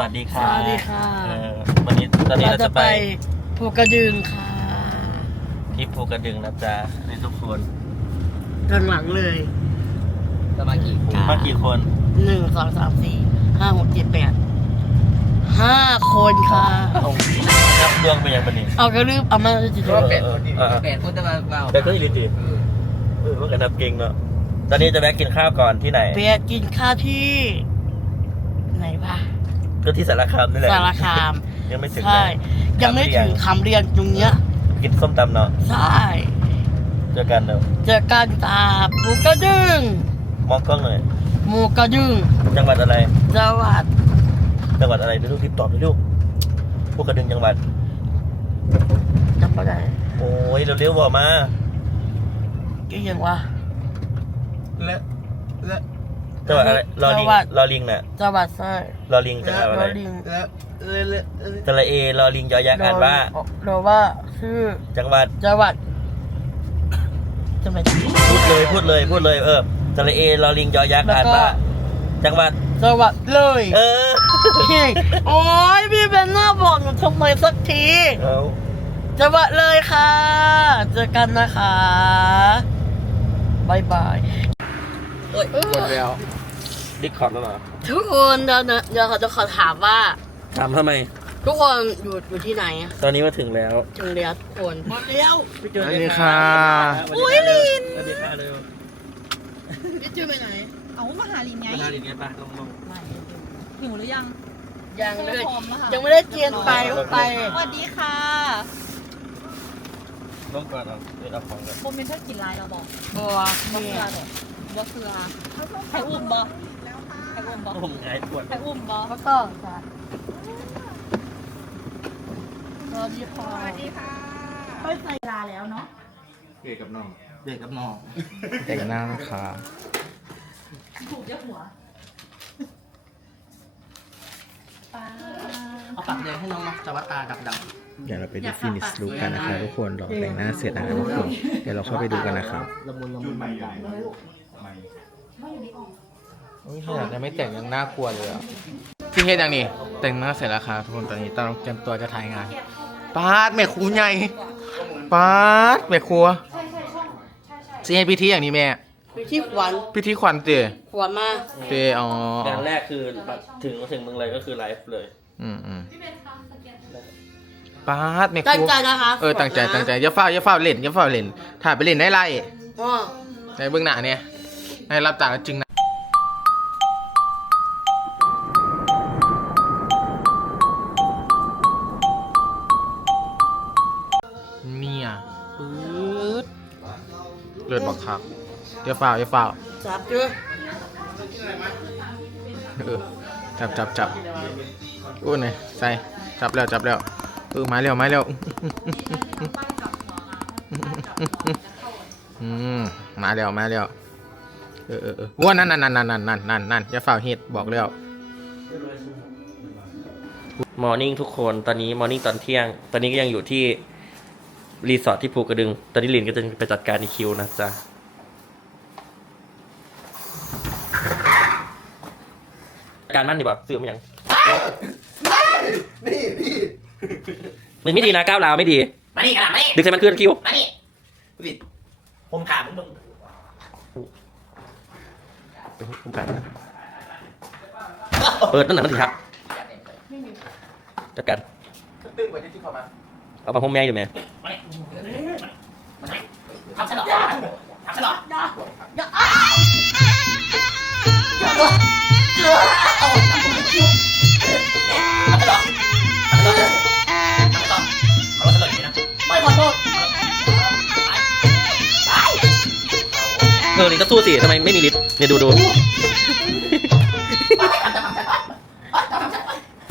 วัสดีค่ะสวัสดีค่ะ เออวันนี้ตอนนี้เราจะไปภูกระดึงค่ะที่ภูกระดึงนะจ๊ะนี่ทุกคนด้านหลังเลยจะมากี่คนค่ะมากี่คนหนึ่งสองสามสี่ห้าหกเจ็ดแปดห้าคนค่ะ เอานับดวงไปอย่างบันนี้เอากระลืมเอามาจิตก็แปดเอคอนที่เออแปดคนจะมาเปล่าแต่ก็อีลิตีเออเออมันก็นับเก่งเนาะตอนนี้จะแวะกินข้าวก่อนที่ไหนเปียกินข้าวที่ ไหนวะ ก็ที่สารคามนี่แหละสารคาม ยังไม่ถึงใช่เลยยังไม่ถึงคำเรียนตรงเนี้ยกินส้มตำเนาะใช่เจอกันเนาะเจอกันตาภูกระดึงมองกล้องหน่อยหมูกระดึงจังหวัดอะไรจังหวัดจังหวัดอะไรเดี๋ยวลูกรีบตอบเลยลูกภูกระดึงจังหวัดจำไม่ได้โอ้ยเร็วๆบอกมาก็ยังว่าและและ จังหวัดอะไรลอลิงจังหวัดลอลิงน่ะจังหวัดใช่ลอลิงจังหวัดอะไรลิงและและและและสระเอลอลิงยอยักษ์อ่านว่าเราว่าชื่อจังหวัดจังหวัดจะไม่ได้พูดเลยพูดเลยพูดเลยเออสระเอลอลิงยอยักษ์แล้วก็อ่านว่าจังหวัดจังหวัดเลย เออพี่โอ้ยพี่เป็นหน้าบอกหนูทำไมสักทีเอาจังหวัดเลยค่ะเจอกันนะคะบายบายหมดแล้ว ดิคคอร์ดแล้วเหรอทุกคนเดี๋ยวนะเดี๋ยวเขาจะขอถามว่า ถามทำไม ทุกคนอยู่อยู่ที่ไหนอะตอนนี้มาถึงแล้วถึงแล้วทุกคนหมดแล้วพี่จูนสวัสดีค่ะ อุ๊ยลินสวัสดีค่ะเร็วพี่จื้อไปไหนเอามาหาลินไงมาดิเนี่ยป่ะลงลงหิวหรือยังยังเลยพร้อมแล้วค่ะยังไม่ได้เจียนไปก็ไปสวัสดีค่ะลงก่อนเอาเดี๋ยวเอาของก่อนโมเมนต์ถ้ากินลายเราบอกบัวบัเนี่เสือยเดี๋ยวบัเสือไข่อุ่มบ่ไข่ อุ่มบ่ผมไงปวดไข่อุ่มบ่แล้วก็จ้ะสวัสดีค่ะสวัสดีค่ะค่อยใส่ลาแล้วเนาะเกกับน้องเด็กกับน้องแต่งหน้านะคะถูกเยอะหัวเอาปากแดงให้น้องนะจะว่าตาดำเดี๋ยวเราไปดูฟินิชลุกกันนะคะทุกคนเราแต่งหน้าเสร็จแล้วนะทุกคนเดี๋ยวเราเข้าไปดูกันนะครับ ละมุนละมุนอุ้ย ขนาดยังไม่แต่งยังน่ากลัวเลยอะพี่เฮ็ดยังนี่แต่งหน้าเสร็จแล้วครับทุกคนตอนนี้ต้องเตรียมตัวจะถ่ายงานปาดแม่ครูใหญ่ปาดแม่ครัวซีให้พิธีอย่างนี้แม่ๆพี่ที่ขวัญพิธีขวัญเตะขวัญมาเตะอ๋ออย่างแรกคือถึงถึงเมืองเลยก็คือไลฟ์เลย อืมอืมปาดแม่คตั้งรูใจนะคะเออตั้งใจตั้งใจอย่าเฝ้าอย่าเฝ้าเล่นอย่าเฝ้าเล่นถ่ายไปเล่นได้ไรอ๋อในเบื้องหน้าเนี่ยในรับตาจริง อย่าเฝ้าอย่าเฝ้าจับจื้อเออจับจับจับอู้ไหนใส่จับแล้วจับแล้วเออมาเร็วมาเร็วอืมมาแล้วมาแล้วเออเออเออว้านั่นนั่นนั่นนั่นนั่นนั่นนั่นนั่นอย่าฝ่าเฮ็ดบอกแล้ว มอร์นิ่งทุกคนตอนนี้มอร์นิ่งตอนเที่ยง ตอนนี้ก็ยังอยู่ที่รีสอร์ทที่ภูกระดึง ตอนนี้ลินก็จะไปจัดการอีคิวนะจ๊ะ การมั่นดีกว่าซื้อมายังนี่พี่มันไม่ดีนะก้าวร้าวไม่ดีมานี่กระดาษมานี่ดึกใส่มันขึ้นคิวมานี่ผิดผมถามมึงมึงผมกันนะเปิดนั่นหนังมันดีครับจัดการตึ้งไปที่เขามาเอามาพมแม่อยู่ไหมทำฉลองทำฉลองทำฉลองทำฉลองทำฉลองขอฉลองอย่างนี้นะไม่ขอโทษ เออลินก็สู้สิทำไมไม่มีลิฟต์เนี่ยดูดู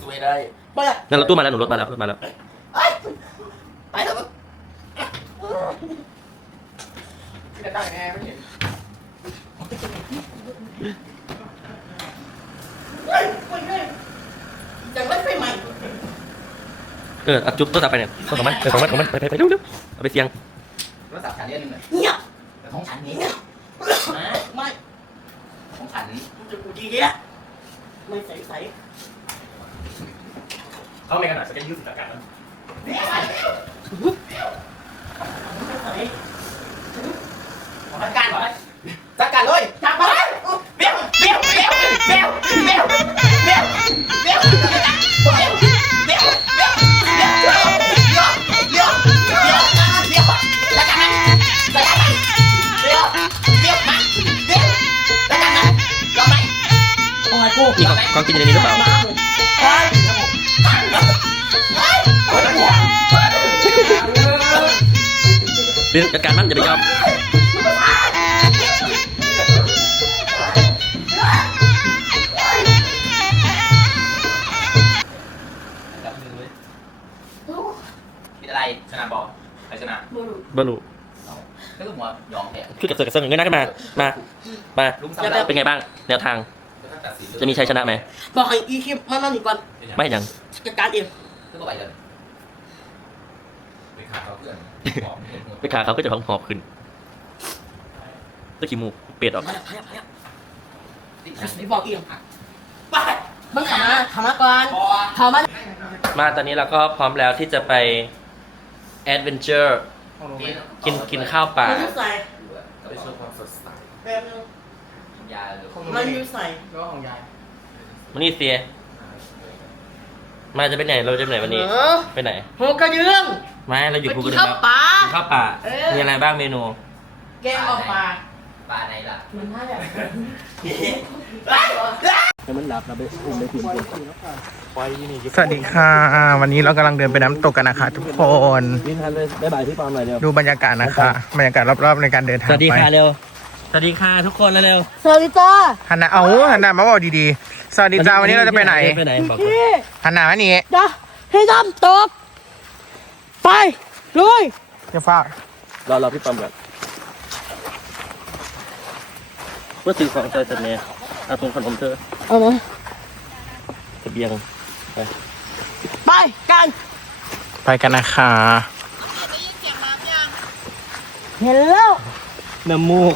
ไม่ได้นั่นเราตู้มาแล้วหนูรถมาแล้วรถมาแล้วไปเถอะจะได้แน่ไม่เห็น ยังไม่ไปใหม่เออจุ๊บตัวต่อไปเนี่ยตัวของมันเออของมันของมันไปไปไปเร็วเร็วเอาไปเสียงโทรศัพท์ฉันเรียนหนึ่งเลยเงียบแต่ของฉันนี้ไมาไม่ของฉันจะกูดีเนี่ยไม่ใส่ใส่เข้าเมกันหน่อยสแกนยูสิบประกาศแล้วจัดการก่อนจัดการเลยจับมาเบี้ยวเบี้ยวเบี้ยวเบี้ยว กินอยู่ในนี้หรือเปล่าลินจัดการมันอย่าไปยอมคิดอะไรชนะบอลใครชนะบอลูก็คือหัวยอมแพ้คือกับเสือกกับเสือกเงยหน้าขึ้นมา มา มา เป็นไงบ้าง แนวทาง จะมีชัยชนะไหมบอกให้อีคิมมานั่นอีกก่อนไม่ยังจัดการเองก็ไปเลยไปขาเขาเพื่อนไปขาเขาก็จะท้องหอบขึ้นตะขี้มูกเปลียดออกมาแล้วมาแล้วมาแล้วไม่บอกเองไปมึงขามาขามาก่อนขามามาตอนนี้เราก็พร้อมแล้วที่จะไปแอดเวนเจอร์กินกินข้าวป่ามันอยูใส่ไปโชว์ความสดใส แป๊บนึงยาเลยมันอยูใส่ก็ของยายวันนี้เสียมาจะไปไหนเราจะไปไหนวันนี้ เออไปไหนหัวกระเยื่องไม่เราอยู่ภูกระดึงข้าวแล้วปลา กินข้าวป่าเออ มีอะไรบ้างเมนู แกงเอาปลาปลาไหนล่ะมันน่าจะสวัสดีค่ะ วันนี้เรากำลังเดินไปน้ำตกกันนะคะ ทุกคนพี่ทันเลยบ๊ายบายพี่ปอมหน่อยเร็วดูบรรยากาศนะคะ บรรยากาศรอบๆในการเดินทางสวัสดีไปค่ะเร็ว สวัสดีค่ะทุกคนเร็วสวัสดีจ้าฮันนาเอาฮันนามาบอกดีๆ สวัสดีจ้าวันนี้เราจะไปไหนไปไหนบอกพี่ฮันนาวันนี้จ้าให้ดำตกไปลุยจะฟ้ารอรอพี่ปอมก่อนเพื่อซื้อของใจจัดเมย์เอาถุงขนมเธอเอามาเสบียงไปกันไปกันนะคะเห็นแล้วน้ำมูก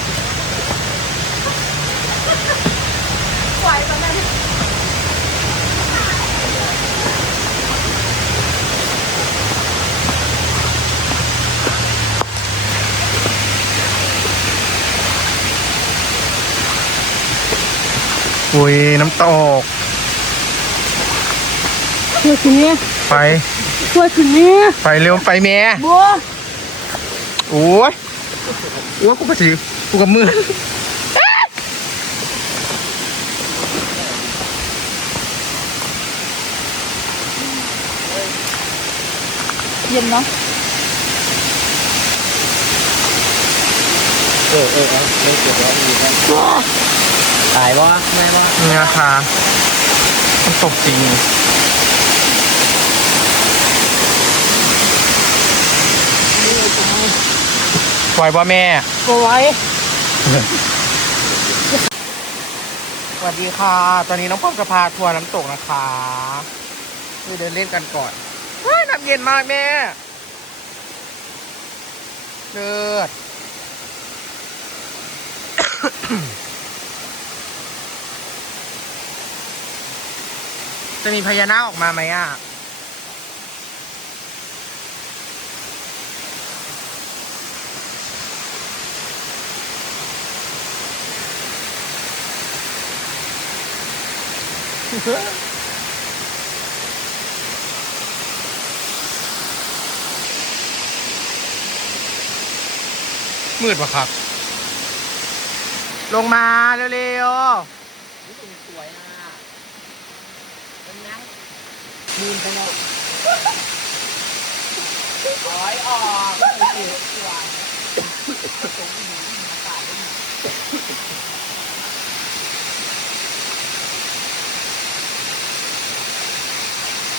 อุ้ยน้ำตกช่วยคืนนี้ไปช่วยคืนนี้ไปเร็วไปแม่บัวโอ้ยโอ้ยกูก็ถือกูกับมือเย็นเนาะเออเออเออไม่เก็บแล้วมีแค่ ตายวะไม่วะนี่นะคะน้ำตกจริงปล่อยบ่แม่ก็ไว้สวัสดีค่ะ ตอนนี้น้องป้อมจะพาทัวร์น้ำตกนะคะไปเดินเล่นกันก่อนเฮ้ยน้ำเย็นมากแม่เลิศ จะมีพญานาคออกมาไหมอะ มืดปะครับ ลงมาเร็วๆ ลืมไปแล้วร้อยออกไม่เสียหวย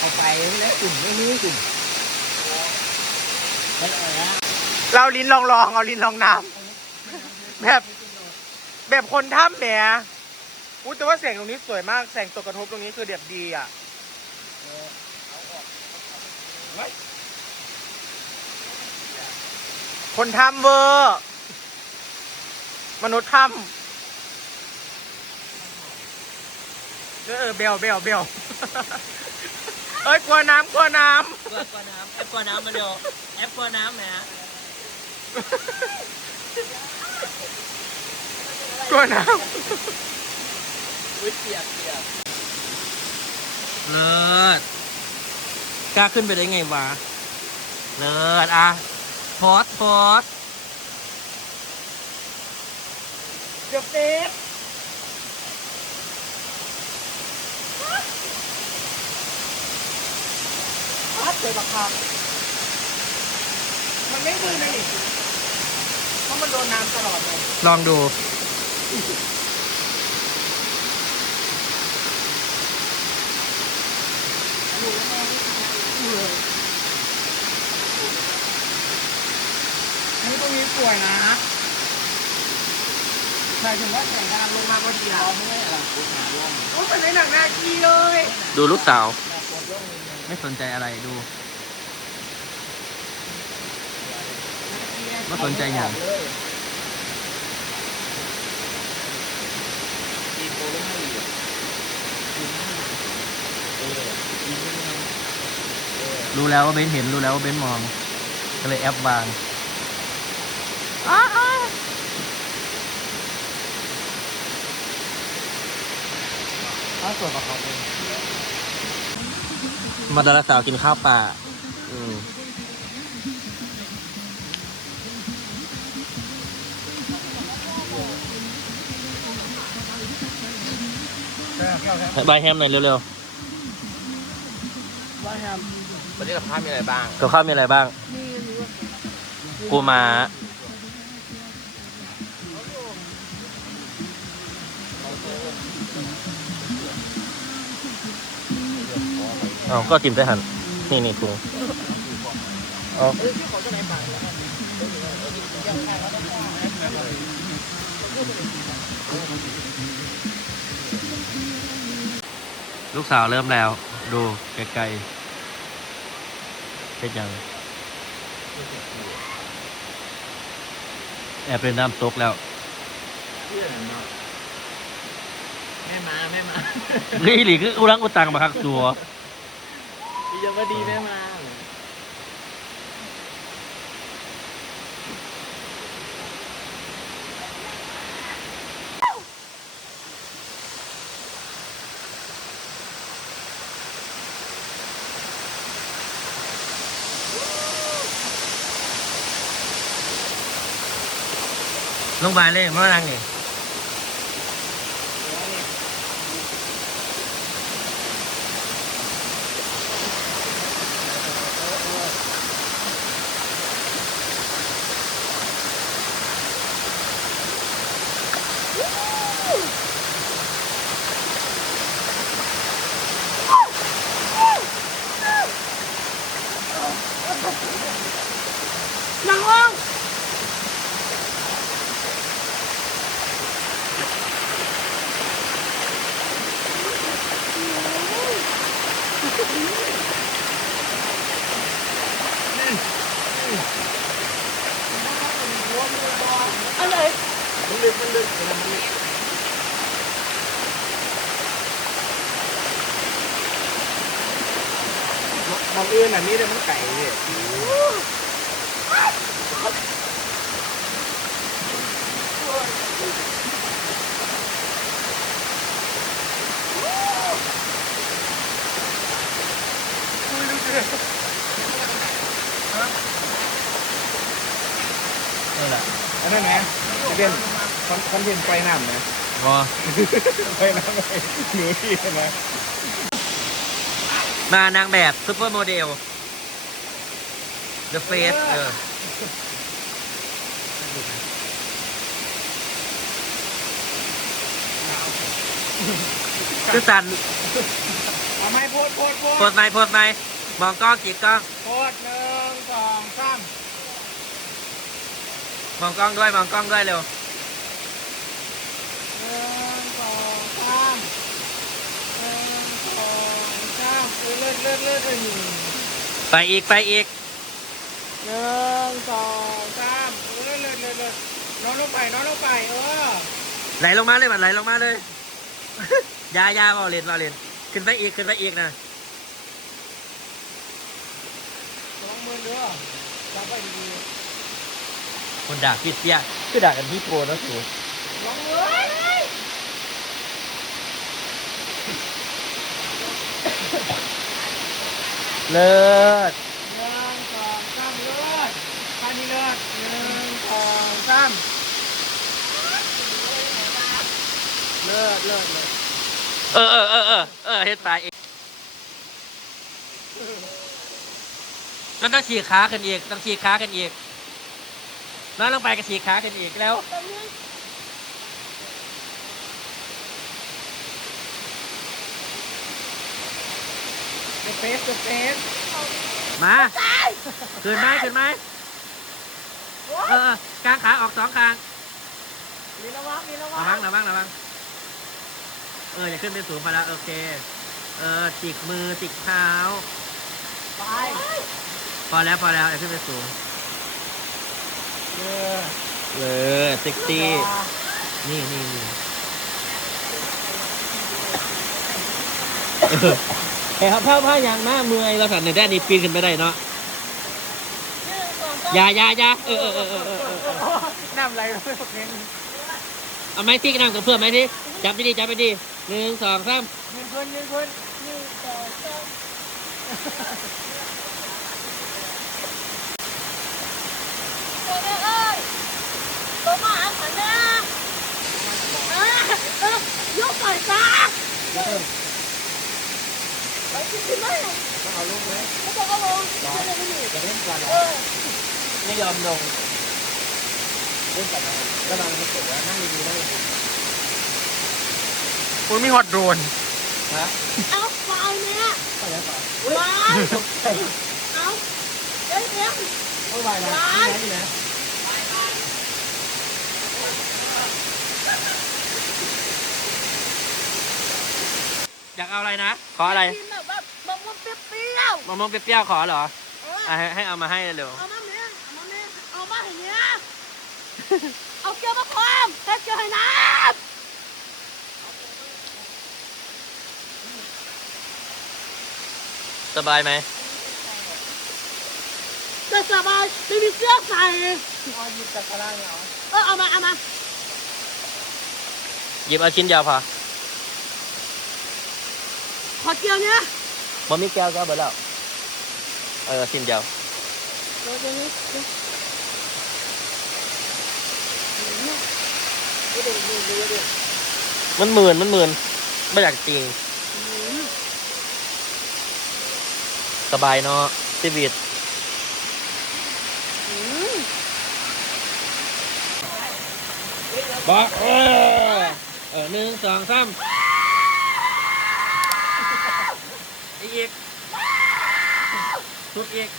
อไปแล้วอุ่นไม่รู้อุ่นไปเอาลเราลิ้นลองลองเอาลิ้นลองน้ำแบบแบบคนถ้ำแหมอุ้ยแต่ว่าแสงตรงนี้สวยมาก แสงตกกระทบตรงนี้คือเดียบดีอะ คนทำเวอร์มนุษย์ทำเออเออเบลเบลเบลเอ้ยกลัวน้ำกลัวน้กลัวกลัวน้ำแอปกลัวน้ำมาเร็วแอปกลัวน้ำนะำกลัวน้เลิศกล้าขึ้นไปได้ไงวะ เลิศอะโพสต์โพสต์ำเดี๋ยวเซฟพัดเลยราคามันไม่มือนะนี่เพราะมันโดนน้ำตลอดเลย ลองดู นี่ตรงนี้สวยนะหมายถึงว่าแสงงานลงมาพอดีอะโอ้เป็นในหนังนาคีเลยดูลูกสาว ไม่สนใจอะไรดู ไม่สนใจอย่างรู้ แล้วว่าเบนเห็นรู้แล้วว่าเบนมอง ก็เลยแอปวางถ้าสวยกว่าเขาเองมาดาราสาวกินข้าวป่าอืมบายแฮมหน่อยเร็ว วันนี้กับข้าวมีอะไรบ้างกับข้าวมีอะไรบ้างปูม้าเอาก็จิ้มได้หัน นี่นี่ปรุงเอาลูกสาวเริ่มแล้ว ดูไกลๆ เป็นยังแอบเป็นน้ำตกแล้วแม่มาแม่มานี่หลีคืออุรังอุตังมาคักตัวยังก็ดีแม่มา ลงบาลเลยมานั่งนี่อะไร มันลึกมันลึกมันลึก บางอื่นอะมีแต่มันไก่เนี่ยนี่แหละอันนั้นไงจะเป็นคอนคอนเทนต์ไฟน้ำนะพอไฟน้ำไฟหนูที่ใช่ไห มมานางแบบซูเปอร์โมเดล The Face เออ คือสันเอาไม้โพดโพดโพโพดสไหมโพสไหมมองกล้องจีบกล้องโพดหนึ่งสองสามมองกล้องด้วย มองกล้องด้วยเร็ว หนึ่งสองสามหนึ่งสองสาม เลิศเลิศเลิศเลยนี่ไปอีกไปอีกหนึ่งสองสามน้องลงไปน้องลงไปเออไหลลงมาเลยบัดไหลลงมาเลยยายาเบาเลนเบาเลนขึ้นไปอีกขึ้นไปอีกนะสองหมื่นเด้อจับไปดีคนด่าพี่เสียคือด่ากันที่โปรนะสูๆลองเลย เลิศหนึ่งสองสามเลิศไปนี่เลิศหนึ่งสองสามเลิศเลิศเลิศเออเออเออเออเออเฮ็ดไปเองแล้วต้องฉีกขากันอีกต้องฉีกขากันอีกแล้วลงไปก็ฉีกขากันอีกแล้วเด อะเฟสเดอะเฟสมาขึ้นไหมขึ้นไหมเออเออกางขาออกสองข้างมีระวังมีระวัระวังระวังระวังเอออย่าขึ้นไปสูงไปแล้วโอเค เออจิกมือจิกเท้าไปพอแล้วพอแล้วอย่าขึ้นไปสูงเออเออเซ็กซี่นี่นี่นี่ เออเฮ้ยครับผ้าผ้าอย่างหน้าเมื่อยเราสั่นในด้านนี้ปีนขึ้นไปได้เนาะอยาอยาอยาเออเออเออเออเออเออเออน้ำไหลลงไปหมดเองเอาไม้ที่นั่งกับเพื่อนไหมที่จับดีๆจับไปดีหนึ่งสองสามยืนขึ้นยืนขึ้นโอ้ยเอ้ยตัวมาหาฉันนะเออเออยก ไปซะไปกินที่ไหนต้องเอาลูกไหมไม่ต้องเอาลงไม่ต้องเอาลงจะเล่นกันเหรออไม่ยอมลงเล่นกันระวังมันตกแล้วนั่งดีๆนั่งคุณมีฮอตโดรนฮะเอาไปเนี่ยไปแล้วต่อมาเอาเดี๋ยวเดี๋ยวโอ้ยไปนะนี่นะนี่นะากเอาอะไรนะ ขออะไรกินแบบว่ามะม่วงเปรี้ยวมะม่วงเปรี้ยวๆขอเหรอๆเอออะให้ให้เอามาให้เร็วเอามาเนี่ยเอามาเนี่ยเอามาให้เนี่ยเอาเกลือมาพร้อมแค่เกลือให้น้ำสบายไหมจะสบายไม่มีเสื้อใส่พอหยิบจากกระด้างเหรอเออเอามาเอามาหยิบเอาชิ้นเดียวพอ ขอเกลือเนี่ยบ่มีแก้วก็เบิดแล้วเออชิ้นเดียวเดี๋ยวเดี๋ยวนี้เดี๋ยวมันหมื่นมันหมื่นไม่อยากจริง สบายเนาะชีวิตบอกเออเออหนึ่งสองสาม อีกทุกอีก